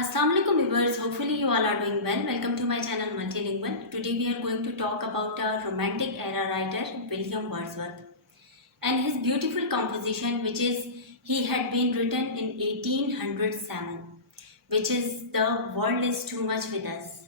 Assalamu alaikum viewers, hopefully you all are doing well. Welcome to my channel Multilingual. Today we are going to talk about a romantic era writer William Wordsworth and his beautiful composition which is he had been written in 1807, which is The World is Too Much with Us.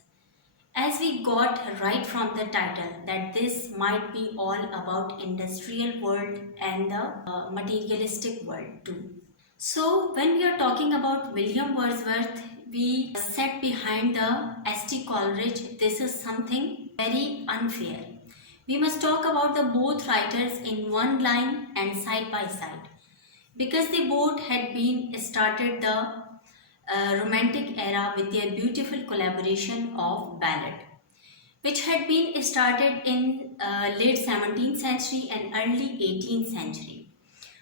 As we got right from the title that this might be all about industrial world and the materialistic world too. So, when we are talking about William Wordsworth, we set behind the St. Coleridge. This is something very unfair. We must talk about the both writers in one line and side by side because they both had been started the Romantic era with their beautiful collaboration of ballad, which had been started in late 17th century and early 18th century.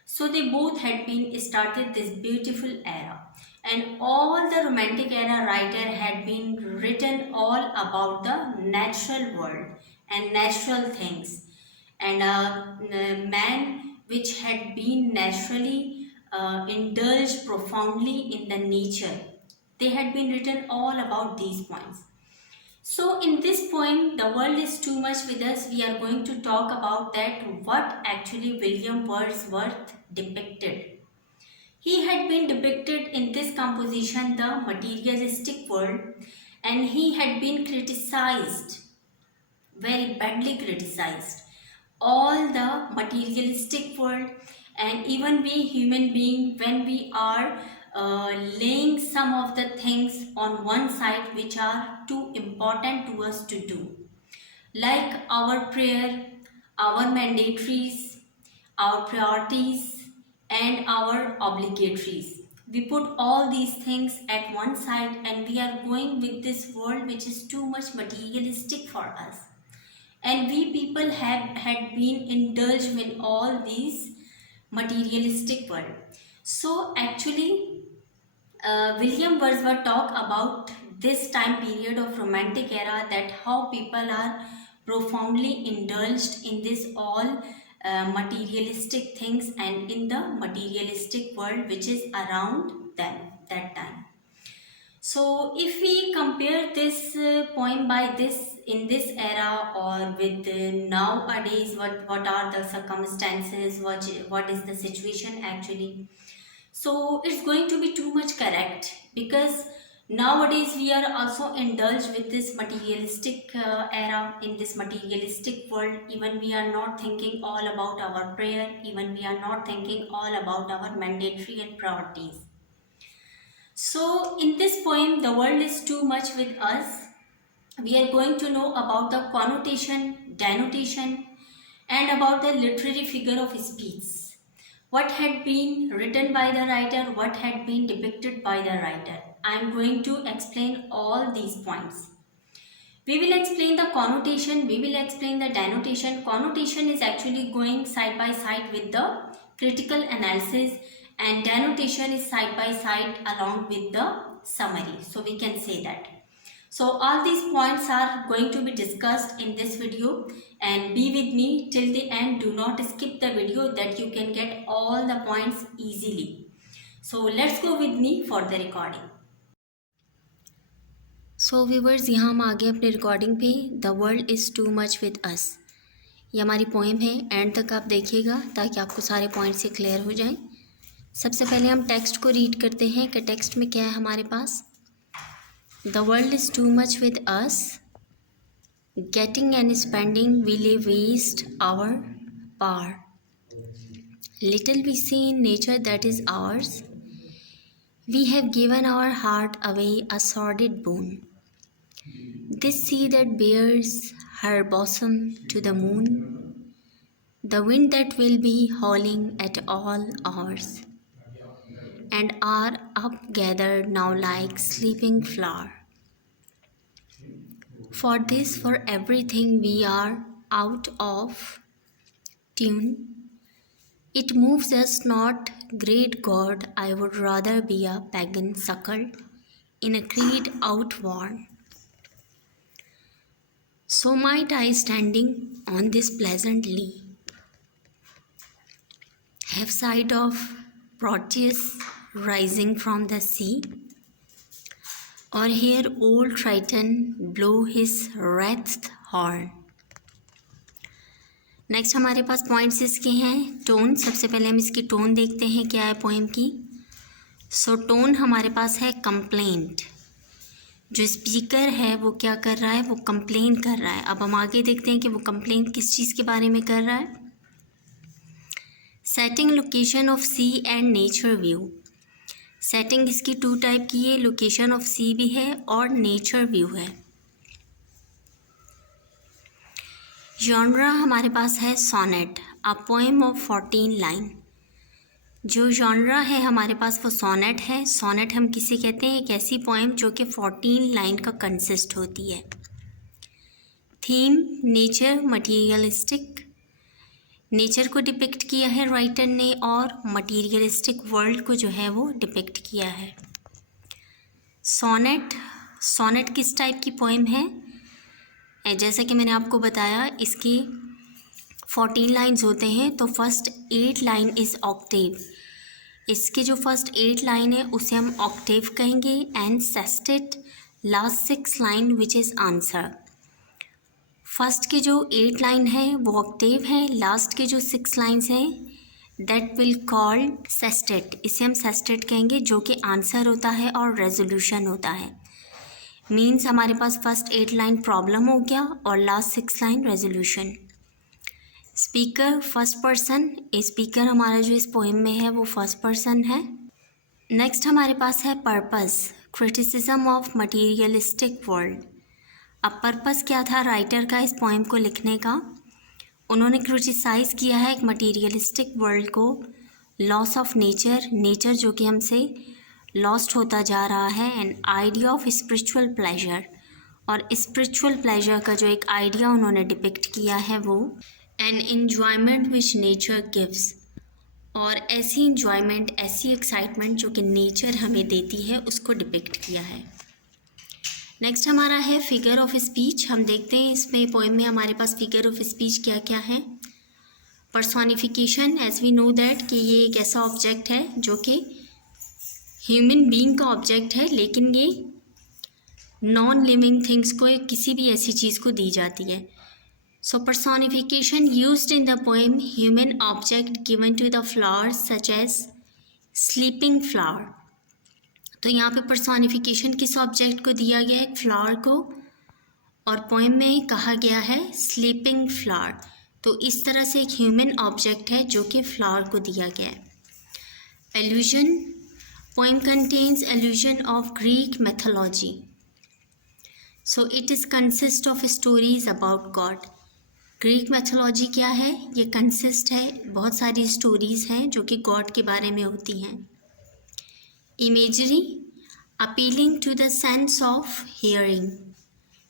So they both had been started this beautiful era, and all the romantic era writer had been written all about the natural world and natural things, and a man which had been naturally indulged profoundly in the nature. They had been written all about these points. So in this poem, The World is Too Much with Us, we are going to talk about that what actually William Wordsworth depicted. He had been depicted in this composition the materialistic world, and he had been criticized, very badly criticized, all the materialistic world. And even we human being, when we are laying some of the things on one side which are too important to us to do, like our prayer, our mandatories, our priorities, and our obligatories. We put all these things at one side and we are going with this world which is too much materialistic for us. And we people have had been indulged in all these materialistic world. So actually, William Wordsworth talk about this time period of romantic era, that how people are profoundly indulged in this all materialistic things and in the materialistic world which is around them that time. So if we compare this poem by this in this era or with nowadays, what are the circumstances, what is the situation actually, so it's going to be too much correct, because nowadays we are also indulged with this materialistic era, in this materialistic world. Even we are not thinking all about our prayer, even we are not thinking all about our mandatory and priorities. So in this poem, The World is Too Much with Us, we are going to know about the connotation, denotation, and about the literary figure of speech. What had been written by the writer, what had been depicted by the writer. I am going to explain all these points. We will explain the connotation, we will explain the denotation. Connotation is actually going side by side with the critical analysis, and denotation is side by side along with the summary. So we can say that. So all these points are going to be discussed in this video, and be with me till the end. Do not skip the video, that you can get all the points easily. So let's go with me for the recording. So viewers, यहाँ हम आ गए अपने recording पे। The world is too much with अस, ये हमारी poem है। And तक आप देखिएगा ताकि आपको सारे पॉइंट्स से क्लियर हो जाएं। सबसे पहले हम टेक्स्ट को रीड करते हैं कि टेक्स्ट में क्या है हमारे पास। The world is too much with us, getting and spending we live waste our power, little we see in nature that is ours, we have given our heart away a sordid boon, this sea that bears her bosom to the moon, the wind that will be howling at all hours, and are up gathered now like sleeping flower. For this, for everything we are out of tune. It moves us not, great God, I would rather be a pagan suckled in a creed outworn. So might I, standing on this pleasant lea, have sight of Proteus rising from the sea, और hear old Triton blow his wrath horn. Next हमारे पास points इसके हैं। Tone, सबसे पहले हम इसकी tone देखते हैं क्या है पोएम की। सो टोन हमारे पास है कंप्लेंट। जो स्पीकर है वो क्या कर रहा है, वो कंप्लेन कर रहा है। अब हम आगे देखते हैं कि वो कंप्लेन किस चीज़ के बारे में कर रहा है। Setting location of sea and nature view. Setting इसकी 2 टाइप की है, लोकेशन ऑफ सी भी है और नेचर व्यू है। जॉनरा हमारे पास है sonnet, a poem of 14 line. जो जॉनरा है हमारे पास वो सोनेट है। सोनेट हम किसे कहते हैं, एक ऐसी पोएम जो कि 14 लाइन का कंसिस्ट होती है। Theme nature, materialistic. नेचर को डिपिक्ट किया है राइटर ने और मटीरियलिस्टिक वर्ल्ड को जो है वो डिपिक्ट किया है। सोनेट, सोनेट किस टाइप की पोएम है, जैसा कि मैंने आपको बताया इसकी 14 लाइन्स होते हैं। तो फर्स्ट 8 लाइन इज़ ऑक्टेव। इसके जो फर्स्ट 8 लाइन है उसे हम ऑक्टेव कहेंगे। And sestet last 6 line which is answer. First के जो 8 लाइन है वो ऑक्टेव है, लास्ट के जो 6 लाइन्स हैं दैट विल कॉल सेस्टेड। इसे हम सेस्टेड कहेंगे जो कि आंसर होता है और रेजोल्यूशन होता है। मीन्स हमारे पास फर्स्ट 8 लाइन प्रॉब्लम हो गया और last 6 line resolution. Speaker first person, speaker हमारा जो इस पोएम में है वो फर्स्ट पर्सन है। नेक्स्ट हमारे पास है purpose, criticism of materialistic world. अब पर्पस क्या था राइटर का इस पोएम को लिखने का, उन्होंने क्रिटिसाइज़ किया है एक मटीरियलिस्टिक वर्ल्ड को, लॉस ऑफ नेचर, नेचर जो कि हमसे लॉस्ट होता जा रहा है, and idea of spiritual pleasure, और स्पिरिचुअल प्लेजर का जो एक आइडिया उन्होंने डिपिक्ट किया है वो an enjoyment which nature gives, और ऐसी इंजॉयमेंट, ऐसी एक्साइटमेंट जो कि नेचर हमें देती है उसको डिपिक्ट किया है। नेक्स्ट हमारा है फिगर ऑफ स्पीच। हम देखते हैं इसमें पोएम में हमारे पास फिगर ऑफ स्पीच क्या क्या है। Personification, as we know that कि ये एक ऐसा ऑब्जेक्ट है जो कि ह्यूमन बीइंग का ऑब्जेक्ट है, लेकिन ये नॉन लिविंग थिंग्स को, किसी भी ऐसी चीज़ को दी जाती है। So personification used in the poem human object given to the flowers such as sleeping flower. तो यहाँ पे पर्सोनिफिकेशन किस ऑब्जेक्ट को दिया गया है, फ्लावर को, और पोएम में कहा गया है स्लीपिंग फ्लावर। तो इस तरह से एक ह्यूमन ऑब्जेक्ट है जो कि फ्लावर को दिया गया है। एल्यूजन, poem contains allusion of Greek mythology. So it is consist of stories about God. Greek mythology क्या है, ये consist है, बहुत सारी stories हैं जो कि God के बारे में होती हैं। Imagery, appealing to the sense of hearing,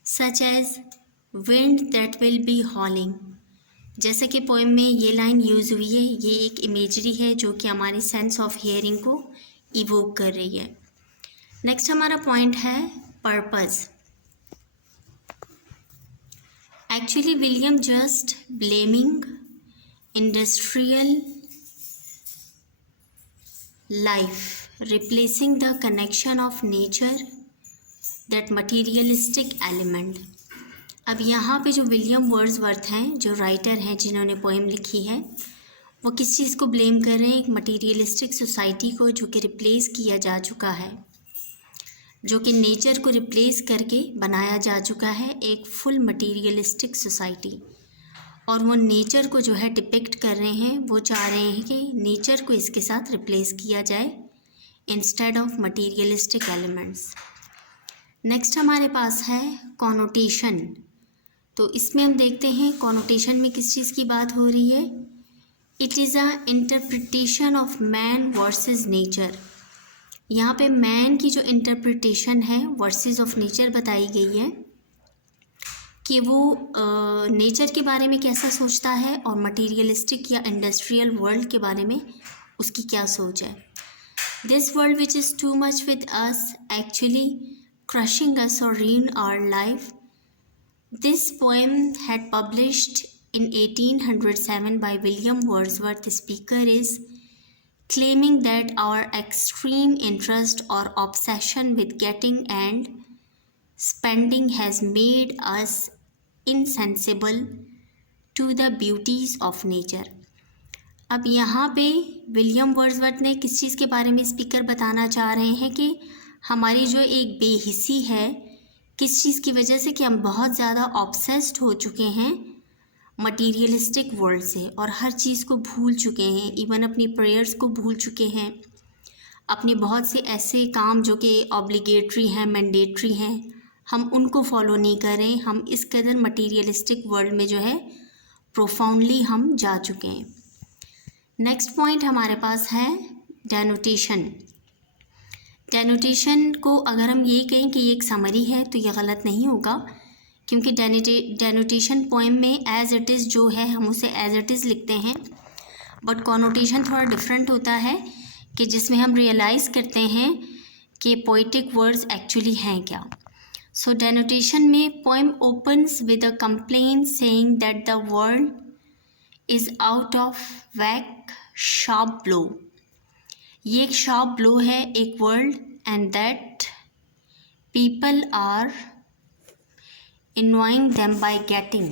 such as wind that will be howling. जैसा कि पोएम में ये लाइन यूज़ हुई है, ये एक इमेजरी है जो कि हमारी सेंस ऑफ हियरिंग को इवोक कर रही है। नेक्स्ट हमारा पॉइंट है purpose. Actually William just blaming industrial life replacing the connection of nature that materialistic element. अब यहाँ पे जो विलियम वर्ड्सवर्थ हैं, जो राइटर हैं जिन्होंने पोएम लिखी है, वो किस चीज़ को ब्लेम कर रहे हैं, एक मटीरियलिस्टिक सोसाइटी को जो कि रिप्लेस किया जा चुका है, जो कि नेचर को रिप्लेस करके बनाया जा चुका है एक फुल मटीरियलिस्टिक सोसाइटी। और वो नेचर को जो है डिपिक्ट कर रहे हैं, वो चाह रहे हैं कि नेचर को इसके साथ रिप्लेस किया जाए instead of materialistic elements. Next हमारे पास है कॉनोटेशन। तो इसमें हम देखते हैं कॉनोटेशन में किस चीज़ की बात हो रही है। It is a interpretation of man versus nature. यहाँ पे मैन की जो इंटरप्रिटेशन है वर्सेस ऑफ नेचर बताई गई है कि वो नेचर के बारे में कैसा सोचता है और मटीरियलिस्टिक या इंडस्ट्रियल वर्ल्ड के बारे में उसकी क्या सोच है। This world which is too much with us actually crushing us और ruin our life. This poem had published in 1807 by William Wordsworth. The speaker is claiming that our extreme interest or obsession with getting and spending has made us insensible to the beauties of nature. अब यहाँ पे William Wordsworth ने किस चीज़ के बारे में speaker बताना चाह रहे हैं कि हमारी जो एक बेहिसी है किस चीज़ की वजह से कि हम बहुत ज़्यादा ऑब्सेस्ड हो चुके हैं मटीरियलिस्टिक वर्ल्ड से और हर चीज़ को भूल चुके हैं, इवन अपनी प्रेयर्स को भूल चुके हैं, अपने बहुत से ऐसे काम जो कि ऑब्लिगेटरी हैं, मैंडेटरी हैं, हम उनको फॉलो नहीं करें। हम इस कदर मटीरियलिस्टिक वर्ल्ड में जो है प्रोफाउंडली हम जा चुके हैं। नेक्स्ट पॉइंट हमारे पास है डेनोटेशन। डेनोटेशन को अगर हम ये कहें कि ये एक समरी है तो ये गलत नहीं होगा, क्योंकि डेनोटेशन पोएम में एज इट इज़ जो है हम उसे एज इट इज़ लिखते हैं, बट कॉनोटेशन थोड़ा डिफरेंट होता है कि जिसमें हम रियलाइज़ करते हैं कि पोइटिक वर्ड्स एक्चुअली हैं क्या। सो डेनोटेशन में poem opens with a complaint saying that the world is out of whack sharp blow. ये एक शार्प ब्लो है एक world and that people are envying them by getting.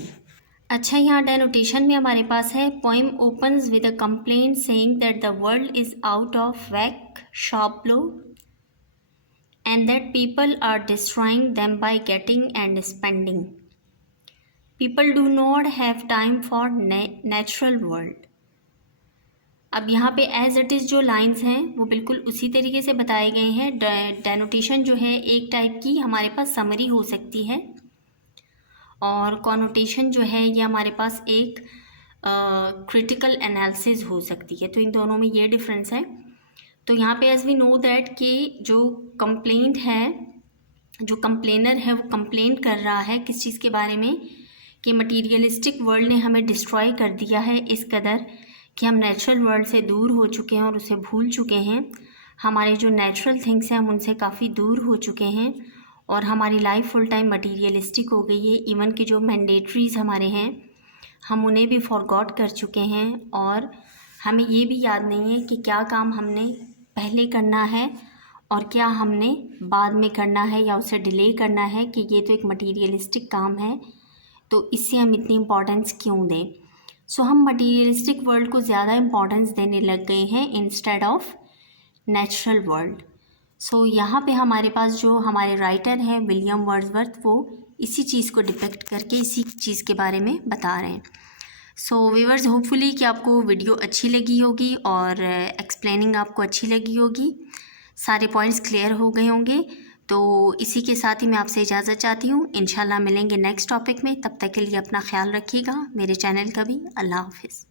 अच्छा, यहाँ denotation में हमारे पास है poem opens with a complaint saying that the world is out of whack sharp blow and that people are destroying them by getting and spending. People do not have time for natural world. अब यहाँ पे as it is जो lines हैं वो बिल्कुल उसी तरीके से बताए गए हैं। डेनोटेशन जो है एक टाइप की हमारे पास समरी हो सकती है और कॉनोटेशन जो है ये हमारे पास एक क्रिटिकल एनालिसिस हो सकती है। तो इन दोनों में ये डिफरेंस है। तो यहाँ पे एज वी नो दैट कि जो कंप्लेंट है, जो कंप्लेनर है वो कंप्लेन कर रहा है किस चीज़ के बारे में कि मटीरियलिस्टिक वर्ल्ड ने हमें डिस्ट्रॉय कर दिया है इस कदर कि हम नेचुरल वर्ल्ड से दूर हो चुके हैं और उसे भूल चुके हैं। हमारे जो नेचुरल थिंग्स हैं हम उनसे काफ़ी दूर हो चुके हैं और हमारी लाइफ फुल टाइम मटीरियलिस्टिक हो गई है। इवन कि जो मैंडेटरीज हमारे हैं हम उन्हें भी फॉरगॉट कर चुके हैं और हमें ये भी याद नहीं है कि क्या काम हमने पहले करना है और क्या हमने बाद में करना है या उसे डिले करना है कि ये तो एक मटीरियलिस्टिक काम है तो इससे हम इतनी इम्पोर्टेंस क्यों दें। सो हम मटीरियलिस्टिक वर्ल्ड को ज़्यादा इम्पोर्टेंस देने लग गए हैं इंस्टेड ऑफ नेचुरल वर्ल्ड। सो यहाँ पे हमारे पास जो हमारे राइटर हैं विलियम वर्ड्सवर्थ वो इसी चीज़ को डिपिक्ट करके इसी चीज़ के बारे में बता रहे हैं। सो व्यूअर्स, होपफुली कि आपको वीडियो अच्छी लगी होगी और एक्सप्लेनिंग आपको अच्छी लगी होगी, सारे पॉइंट्स क्लियर हो गए होंगे। तो इसी के साथ ही मैं आपसे इजाज़त चाहती हूँ। इंशाल्लाह मिलेंगे नेक्स्ट टॉपिक में। तब तक के लिए अपना ख्याल रखिएगा। मेरे चैनल का भी। अल्लाह हाफिज़।